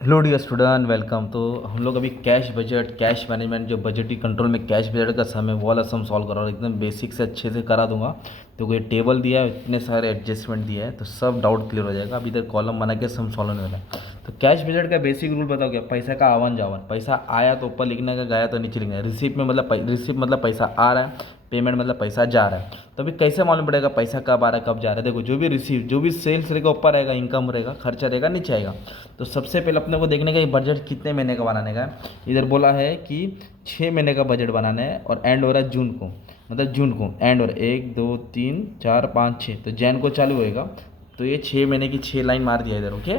Hello dear student, welcome. तो हम लोग अभी कैश बजट, कैश मैनेजमेंट, जो बजटरी कंट्रोल में कैश बजट का सम है वो वाला सम सॉल्व करा और एकदम बेसिक से अच्छे से करा दूंगा। तो कोई टेबल दिया है, इतने सारे एडजस्टमेंट दिया है, तो सब डाउट क्लियर हो जाएगा। अभी इधर कॉलम बना के सम सॉल्व होने वाला है। तो कैश बजट का बेसिक रूल बताओ क्या? पैसा का आवन जावन, पैसा आया तो ऊपर लिखने का, गया तो नीचे लिखना है। रिसीप में मतलब रिसीप मतलब पैसा आ रहा है, पेमेंट मतलब पैसा जा रहा है। तो अभी कैसे मालूम पड़ेगा पैसा कब आ रहा है कब जा रहा है? देखो, जो भी रिसीव, जो भी सेल्स रहेगा ऊपर रहेगा, इनकम रहेगा, खर्चा रहेगा नीचे आएगा। तो सबसे पहले अपने को देखने का ये बजट कितने महीने का बनाने का है। इधर बोला है कि 6 महीने का बजट बनाना है और एंड हो रहा है जून को, मतलब जून को एंड हो रहा है 1 2 3 4 5 6, तो जैन को चालू होएगा। तो ये 6 महीने की 6 लाइन मार दिया इधर। ओके,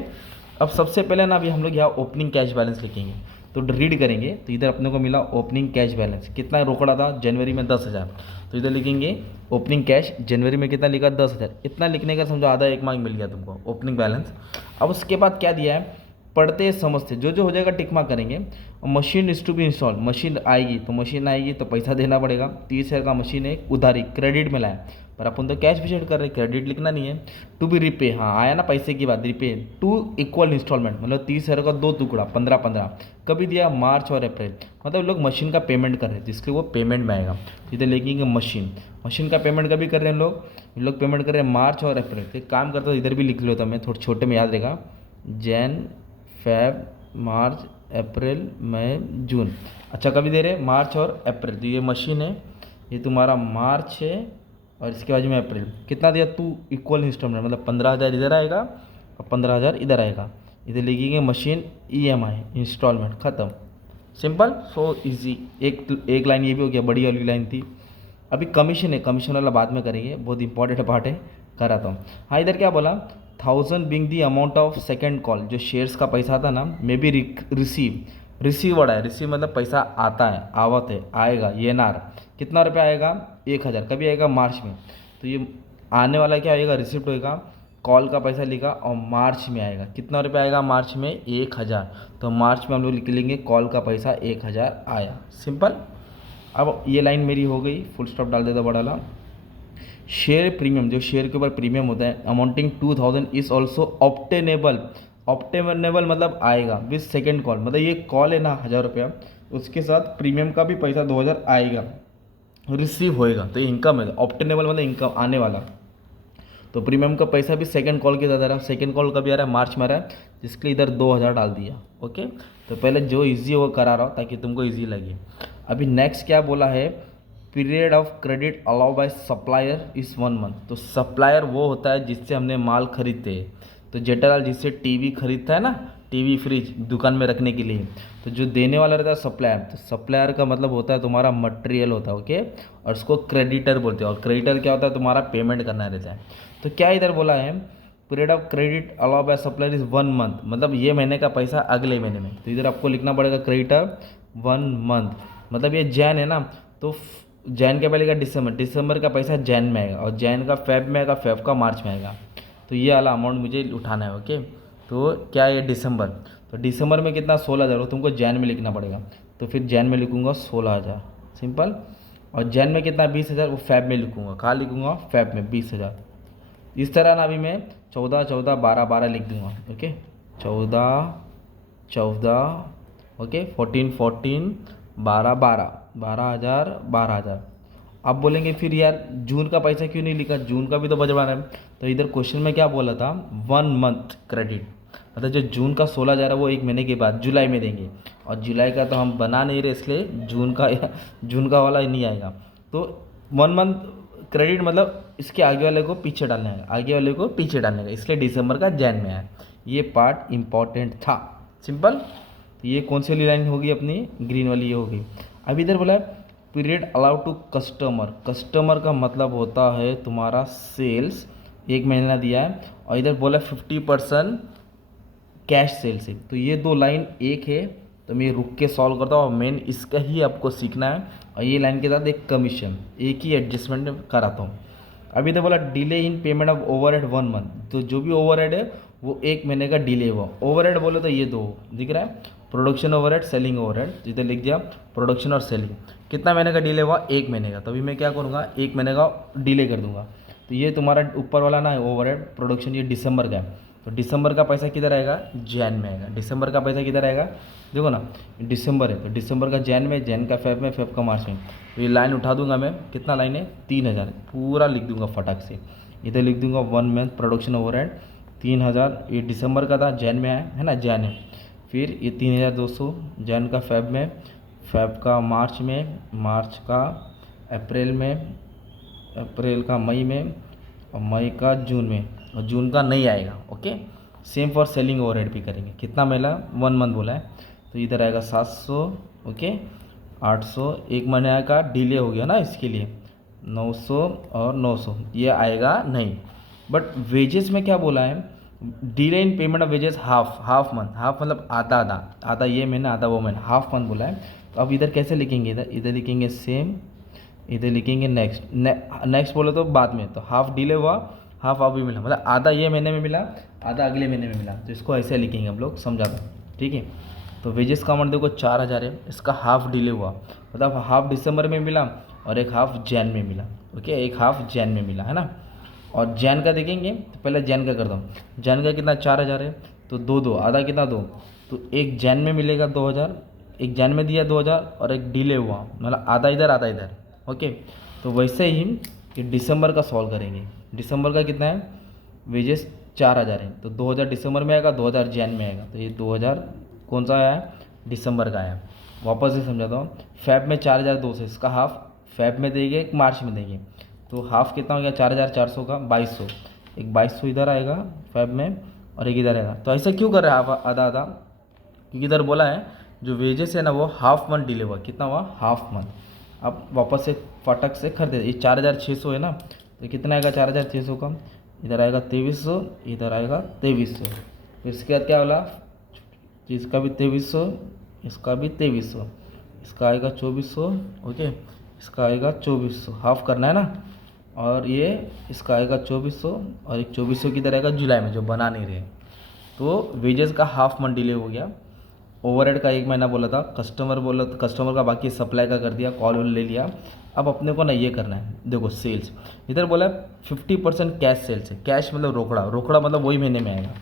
अब सबसे पहले ना अभी हम लोग यहाँ ओपनिंग कैश बैलेंस लिखेंगे। तो रीड करेंगे तो इधर अपने को मिला ओपनिंग कैश बैलेंस, कितना रोकड़ा था जनवरी में 10,000। तो इधर लिखेंगे ओपनिंग कैश जनवरी में कितना लिखा, 10,000। इतना लिखने का समझो आधा 1 मार्क मिल गया तुमको ओपनिंग बैलेंस। अब उसके बाद क्या दिया है, पढ़ते समझते जो जो हो जाएगा टिक मार्क करेंगे। Machine is to be install, machine आएगी तो मशीन आएगी तो पैसा देना पड़ेगा। 30,000 का मशीन है, उधारी क्रेडिट में लाया, पर अपन तो कैश बजट कर रहे हैं, क्रेडिट लिखना नहीं है। टू बी रिपे, हाँ आया ना पैसे की बात, रिपे टू इक्वल इंस्टॉलमेंट, मतलब 30,000 का 2 टुकड़ा 15-15। कभी दिया मार्च और अप्रैल, मतलब लोग मशीन का पेमेंट कर रहे हैं जिसके वो पेमेंट में आएगा। इधर लिखेंगे मशीन, मशीन का पेमेंट कभी कर रहे हैं लोग पेमेंट कर रहे हैं मार्च और अप्रैल। तो एक काम करता हूँ, इधर भी लिख लेता मैं, थोड़े छोटे में याद रहेगा। जैन, फेब, मार्च, अप्रैल, मई, जून। अच्छा, कभी दे रहे मार्च और अप्रैल। तो ये मशीन है, ये तुम्हारा मार्च है, और इसके बाद में अप्रैल। कितना दिया? 2 इक्वल इंस्टॉलमेंट, मतलब 15,000 इधर आएगा और 15,000 इधर आएगा। इधर लिखेंगे मशीन EMI इंस्टॉलमेंट, ख़त्म। Simple, so easy. एक लाइन ये भी हो गया, बड़ी वाली लाइन थी। अभी कमीशन है, कमीशन वाला बाद में करेंगे, बहुत इंपॉर्टेंट पार्ट है, कराता हूँ। हाँ, इधर क्या बोला, 1,000 being the amount of second call, जो शेयर्स का पैसा था ना, may be receive. Receive word है, रिसीव मतलब पैसा आता है, आवत है, आएगा, ये नार। कितना रुपया आएगा? 1,000। कभी आएगा? मार्च में। तो ये आने वाला क्या आएगा, रिसिप्ट होएगा, कॉल का पैसा लिखा और मार्च में आएगा। कितना रुपया आएगा मार्च में? 1,000। तो मार्च में हम लोग लिख लेंगे कॉल का पैसा 1,000 आया। सिंपल। अब ये लाइन मेरी हो गई, फुल स्टॉप डाल देता बड़ा वाला। शेयर प्रीमियम, जो शेयर के ऊपर प्रीमियम होता है, amounting 2,000 is also obtainable. Obtainable मतलब आएगा विथ सेकेंड कॉल, मतलब ये कॉल है ना 1,000 रुपया, उसके साथ प्रीमियम का भी पैसा 2,000 आएगा, रिसीव होएगा। तो ये इनकम है। ऑप्टेनेबल मतलब इनकम आने वाला। तो प्रीमियम का पैसा भी सेकंड कॉल के साथ आ रहा है। सेकंड कॉल कभी आ रहा है? मार्च में आ रहा है, जिसके लिए इधर 2,000 डाल दिया। ओके, तो पहले जो इजी हो करा रहा हूँ ताकि तुमको इजी लगे। अभी नेक्स्ट क्या बोला है, period of credit allow by supplier is 1 month. तो सप्लायर वो होता है जिससे हमने माल खरीदते हैं। तो जेठालाल जिससे टीवी खरीदता है ना, टीवी फ्रिज दुकान में रखने के लिए, तो जो देने वाला रहता है सप्लायर। तो सप्लायर का मतलब होता है तुम्हारा मटेरियल होता है। ओके, और उसको क्रेडिटर बोलते हैं। और क्रेडिटर क्या होता है? तुम्हारा पेमेंट करना रहता है। तो क्या इधर बोला है, period of credit allow by supplier is 1 month, मतलब ये महीने का पैसा अगले महीने में। तो इधर आपको लिखना पड़ेगा क्रेडिटर 1 मंथ, मतलब ये जैन है ना, तो जैन के पहले का दिसंबर, दिसंबर का पैसा जैन में आएगा, और जैन का फेब में आएगा, फेब का मार्च में आएगा। तो ये वाला अमाउंट मुझे उठाना है। ओके, तो क्या है दिसंबर, तो दिसंबर में कितना? 16,000, वो तुमको जैन में लिखना पड़ेगा। तो फिर जैन में लिखूंगा 16,000, सिंपल। और जैन में कितना? 20,000, वो फैब में लिखूंगा, कहाँ लिखूंगा? फैब में 20,000। इस तरह ना अभी मैं 14 14 12 12 लिख दूंगा। Okay, 14 14, okay, 14 14, 12 12, 12,000 12,000। अब बोलेंगे फिर यार जून का पैसा क्यों नहीं लिखा? जून का भी तो बजट बना है। तो इधर क्वेश्चन में क्या बोला था, 1 मंथ क्रेडिट, मतलब जो जून का 16,000 है वो 1 महीने के बाद जुलाई में देंगे, और जुलाई का तो हम बना नहीं रहे, इसलिए जून का वाला नहीं आएगा। तो 1 मंथ क्रेडिट मतलब इसके आगे वाले को पीछे डालने का, आगे वाले को पीछे डालने का, इसलिए दिसंबर का जैन में आया। ये पार्ट इंपॉर्टेंट था। सिंपल। तो ये कौन सी वाली लाइन होगी अपनी? ग्रीन वाली ये होगी। अब इधर बोला है period allow to customer, customer का मतलब होता है तुम्हारा सेल्स, 1 महीना दिया है, और इधर बोला 50% कैश सेल से। तो ये दो लाइन एक है, तो मैं रुक के सॉल्व करता हूँ, और मेन इसका ही आपको सीखना है। और ये लाइन के साथ एक कमीशन, एक ही एडजस्टमेंट कराता हूँ। अभी तो बोला delay in payment of overhead 1 month, तो जो भी ओवरहेड है वो 1 महीने का डिले हुआ। ओवरहेड बोले तो ये दो दिख रहा है, प्रोडक्शन ओवरहेड, सेलिंग ओवरहेड। इधर लिख दिया प्रोडक्शन और सेलिंग। कितना महीने का डिले हुआ? 1 महीने का। तभी मैं क्या करूँगा, 1 महीने का डिले कर दूंगा। तो ये तुम्हारा ऊपर वाला ना ओवरहेड प्रोडक्शन, ये दिसंबर का है। तो दिसंबर का पैसा किधर आएगा, जैन में आएगा। दिसंबर का पैसा किधर आएगा, देखो ना दिसंबर है तो दिसंबर का जैन में, जैन का फेब में, फेब का मार्च में। तो ये लाइन उठा दूंगा मैं, कितना लाइन है, 3000 पूरा लिख दूंगा फटाक से। इधर लिख दूंगा 1 मंथ प्रोडक्शन ओवरहेड 3000, ये दिसंबर का था, जैन में आया है ना, जैन है। फिर ये 3200 जैन का फेब में, फेब का मार्च में, मार्च का अप्रैल में, अप्रैल का मई में, और मई का जून में, और जून का नहीं आएगा। Okay, same for selling overhead भी करेंगे। कितना मिला, 1 मंथ बोला है तो इधर आएगा 700, ओके 800, एक महीने का डिले हो गया ना इसके लिए 900 और 900, ये आएगा नहीं। बट वेजेस में क्या बोला है, delay in payment of wages half month, half मतलब आधा आधा, आधा ये महीना आधा वो महीना, हाफ मंथ बोला है। तो अब इधर कैसे लिखेंगे, इधर इधर लिखेंगे सेम, इधर लिखेंगे नेक्स्ट, नेक्स्ट बोले तो बाद में, तो हाफ डिले हुआ, हाफ अभी मिला, मतलब आधा ये महीने में मिला, आधा अगले महीने में मिला, तो इसको ऐसे लिखेंगे हम लोग, समझा दो, ठीक है। तो वेजेस का अमाउंट देखो 4000 है, इसका हाफ डिले हुआ, मतलब हाफ दिसंबर में मिला और एक हाफ जैन में मिला। ओके, एक हाफ जैन में मिला है ना। और जैन का देखेंगे तो पहले जैन का करता हूँ। जैन का कितना, 4000 है, तो दो आधा कितना, दो, तो एक जैन में मिलेगा 2000, एक जैन में दिया 2000 और एक डिले हुआ, मतलब आधा इधर आधा इधर। ओके, तो वैसे ही कि दिसंबर का सॉल्व करेंगे। दिसंबर का कितना है, वेजेस 4000 है, तो 2000 दिसंबर में आएगा, 2000 जैन में आएगा, तो ये 2000 कौन सा आया, दिसंबर का आया। वापस से समझाता हूँ, फैब में 4200, इसका हाफ फैब में देंगे, एक मार्च में देंगे, तो हाफ कितना हो गया, 4400 का 2200, एक 2200 इधर आएगा फैब में और एक इधर आएगा। तो ऐसा क्यों कर रहा है हाफ आधा आधा, क्योंकि इधर बोला है जो वेजेस है ना वो हाफ मंथ डिले हुआ, कितना हुआ, हाफ मंथ। अब वापस से फटक से खरीदे, ये 4600 है ना, तो कितना आएगा 4600 का, इधर आएगा 2300, इधर आएगा 2300, फिर इसके बाद क्या बोला, इसका भी 2300, इसका भी 2300, इसका आएगा 2400, ओके इसका आएगा 2400, हाफ करना है ना। और ये इसका आएगा 2400 और एक 2400 किधर आएगा, जुलाई में जो बना नहीं रहे। तो वेजेस का हाफ मंथ डिले हो गया, ओवरहेड का एक महीना बोला था, कस्टमर बोला तो कस्टमर का बाकी सप्लाई का कर दिया, कॉल ले लिया। अब अपने को ना ये करना है, देखो सेल्स इधर बोला है 50% कैश सेल्स है, कैश मतलब रोकड़ा, रोकड़ा मतलब वही महीने में आएगा,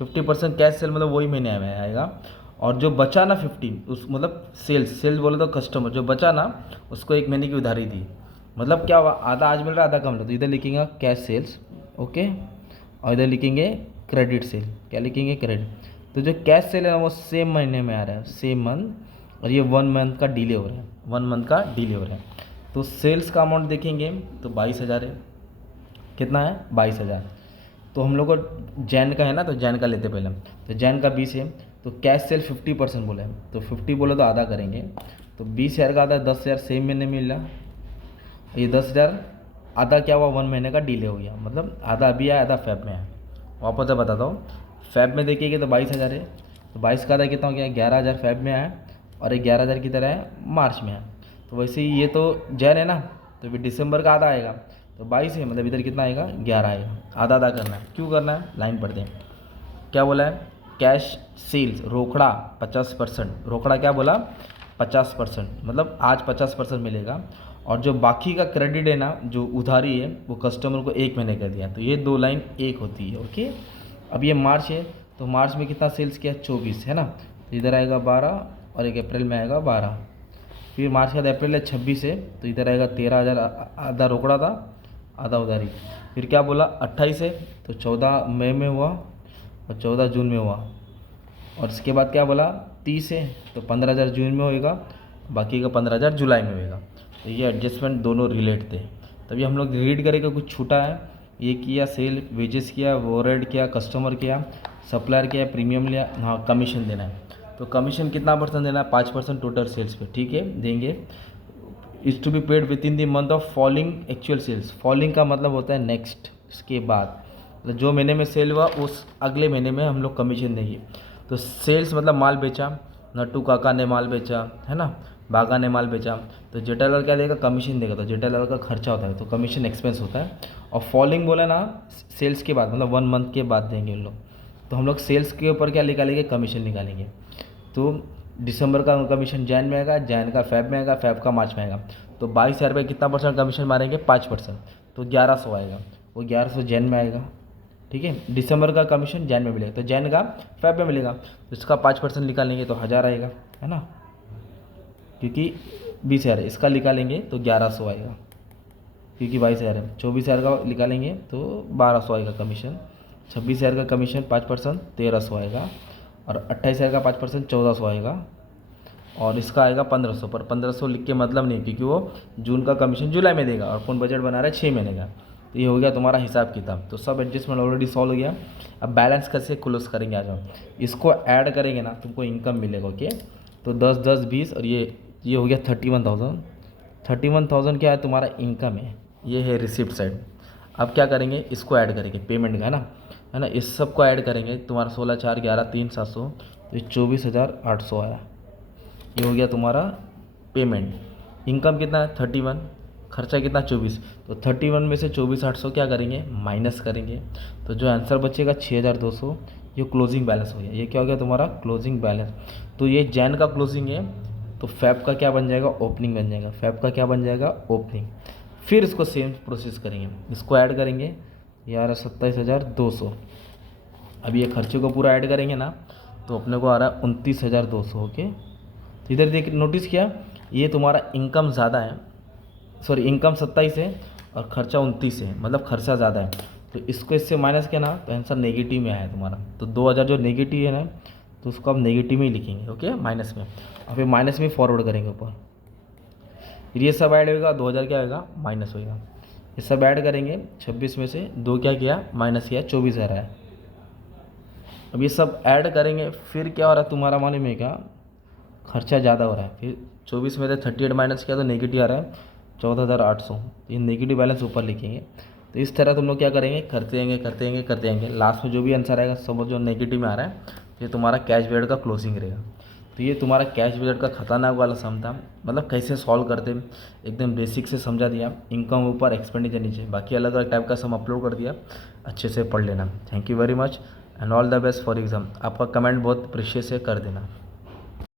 50% कैश सेल मतलब वही महीने में आएगा। और जो बचा ना 15 उस मतलब सेल्स, सेल्स बोले तो कस्टमर, जो बचा ना उसको एक महीने की उधारी दी, मतलब क्या हुआ, आधा आज मिल रहा है आधा कम मिल रहा है, तो इधर लिखेंगे कैश सेल्स, ओके, और इधर लिखेंगे क्रेडिट सेल, क्या लिखेंगे, क्रेडिट। तो जो कैश सेल है ना वो सेम महीने में आ रहा है, सेम मंथ, और ये 1 मंथ का डिले हो रहा है, 1 मंथ का डिले हो रहा है। तो सेल्स का अमाउंट देखेंगे तो 22,000 है, कितना है 22,000। तो हम लोग को जैन का है ना, तो जैन का लेते पहले, तो जैन का 20 है, तो कैश सेल 50% बोले, तो 50 बोले तो आधा करेंगे, तो 20,000 का आधा 10,000 सेम महीने में मिला, ये 10,000 आधा क्या हुआ, 1 महीने का डिले हो गया, मतलब आधा अभी आया आधा फैब में आया। वापस से बताता हूँ, फैब में देखिएगा तो 22,000 है, तो 22 का आधा कितना हो गया, 11,000 फैब में आया और एक 11,000 की तरह है मार्च में आया। तो वैसे ही ये तो जैन है ना, तो फिर दिसंबर का आधा आएगा, तो 22 है, मतलब इधर कितना आएगा, 11 आएगा, आधा आधा करना है। क्यों करना है, लाइन पढ़ते हैं, क्या बोला है, कैश सेल्स रोकड़ा 50%, रोकड़ा क्या बोला 50%, मतलब आज 50% मिलेगा, और जो बाकी का क्रेडिट है ना, जो उधारी है वो कस्टमर को एक महीने का दिया, तो ये दो लाइन एक होती है। ओके, अब ये मार्च है, तो मार्च में कितना सेल्स किया, 24 है ना, तो इधर आएगा 12 और एक अप्रैल में आएगा 12, फिर मार्च के बाद अप्रैल है 26 है, तो इधर आएगा 13,000, आधा रोकड़ा था आधा उधारी। फिर क्या बोला 28 है, तो 14 मई में हुआ और 14 जून में हुआ, और इसके बाद क्या बोला 30 है, तो 15,000 जून में होएगा, बाकी का 15,000 जुलाई में होएगा। तो ये एडजस्टमेंट दोनों रिलेट थे, तभी हम लोग रीड करेंगे कुछ छूटा है, ये किया सेल वेजेस किया, ओवरहेड किया, कस्टमर किया, सप्लायर किया, प्रीमियम लिया, हाँ कमीशन देना है। तो कमीशन कितना परसेंट देना है, 5% टोटल सेल्स पे, ठीक है देंगे। Is to be paid within the month of falling actual sales, falling का मतलब होता है नेक्स्ट, इसके बाद, मतलब जो महीने में सेल हुआ उस अगले महीने में हम लोग कमीशन देंगे। तो सेल्स मतलब माल बेचा, नट्टू काका ने माल बेचा है ना, बागा ने माल बेचा, तो जेठालाल क्या देगा, कमीशन देगा, तो जेठालाल का खर्चा होता है, तो कमीशन एक्सपेंस होता है। और फॉलिंग बोला ना सेल्स के बाद, मतलब 1 मंथ के बाद देंगे उन लोग, तो हम लोग सेल्स के ऊपर क्या निकालेंगे, कमीशन निकालेंगे। तो दिसंबर का कमीशन जैन में आएगा, जैन का फैब में आएगा, फैब का मार्च में आएगा, तो 22,000 रुपये कितना परसेंट कमीशन मारेंगे, 5%, तो 1100 आएगा, वो 1100 जैन में आएगा, ठीक है। दिसंबर का कमीशन जैन में मिलेगा, तो जैन का फेब में मिलेगा, तो इसका 5% निकालेंगे तो 1000 आएगा, है ना, क्योंकि 20,000 है, इसका निकालेंगे तो 1100 आएगा, क्योंकि 22,000 है। 24,000 का निकालेंगे तो 1200 आएगा कमीशन। 26,000 का कमीशन 5% 1300 आएगा, और 28,000 का 5% 1400 आएगा, और इसका आएगा 1500। पर 1500 लिख के मतलब नहीं, क्योंकि वो जून का कमीशन जुलाई में देगा, और कौन बजट बना रहा है 6 महीने का। तो ये हो गया तुम्हारा हिसाब किताब। तो सब एडजस्टमेंट ऑलरेडी सॉल्व हो गया। अब बैलेंस कैसे क्लोज करेंगे, आ जाओ। इसको ऐड करेंगे ना, तुमको इनकम मिलेगा, ओके। तो 10 10 20, और ये हो गया 31,000। 31,000 क्या है, तुम्हारा इनकम है, ये है रिसिप्ट साइड। अब क्या करेंगे, इसको ऐड करेंगे पेमेंट का, है ना, इस सब को ऐड करेंगे। तुम्हारा 16 4 11 3 700, तो 24,800 आया। ये हो गया तुम्हारा पेमेंट। इनकम कितना है 31, खर्चा कितना 24, तो 31 में से 24,800 क्या करेंगे, माइनस करेंगे। तो जो आंसर बचेगा 6,200, ये क्लोजिंग बैलेंस हो गया। ये क्या हो गया तुम्हारा क्लोजिंग बैलेंस। तो ये जैन का क्लोजिंग है, तो फैब का क्या बन जाएगा, ओपनिंग बन जाएगा। फैब का क्या बन जाएगा, ओपनिंग। फिर इसको सेम प्रोसेस करेंगे, इसको ऐड करेंगे, यार 27,200। अब ये खर्चे को पूरा ऐड करेंगे ना, तो अपने को आ रहा है 29,200, ओके। तो इधर देख नोटिस किया, ये तुम्हारा इनकम ज़्यादा है, सॉरी इनकम 27 है और खर्चा 29 है, मतलब खर्चा ज़्यादा है। तो इसको इससे माइनस किया ना, तो आंसर नेगेटिव में आया तुम्हारा। तो 2,000 जो नेगेटिव है ना, तो उसको आप नेगेटिव में ही लिखेंगे, ओके, माइनस में, और फिर माइनस में फॉरवर्ड करेंगे ऊपर। फिर ये सब ऐड होगा, 2,000 क्या होगा, माइनस होगा। ये सब ऐड करेंगे, 26 में से 2 क्या किया, माइनस किया, 24,000 है। अब ये सब ऐड करेंगे, फिर क्या हो रहा है तुम्हारा, मालूम है क्या, खर्चा ज़्यादा हो रहा है। फिर 24 में से 38 माइनस किया तो नेगेटिव आ रहा है 14,800। ये नेगेटिव बैलेंस ऊपर लिखेंगे। तो इस तरह तुम लोग क्या करेंगे, करते जाएंगे, लास्ट में जो भी आंसर आएगा सब जो नेगेटिव में आ रहा है, ये तुम्हारा कैश बजट का क्लोजिंग रहेगा। तो ये तुम्हारा कैश बजट का खतरनाक वाला सम था, मतलब कैसे सॉल्व करते, एकदम बेसिक से समझा दिया। इनकम ऊपर, एक्सपेंडिचर नीचे, बाकी अलग अलग टाइप का सम अपलोड कर दिया, अच्छे से पढ़ लेना। Thank you very much and all the best for exam. आपका कमेंट बहुत प्रीशियस है, कर देना।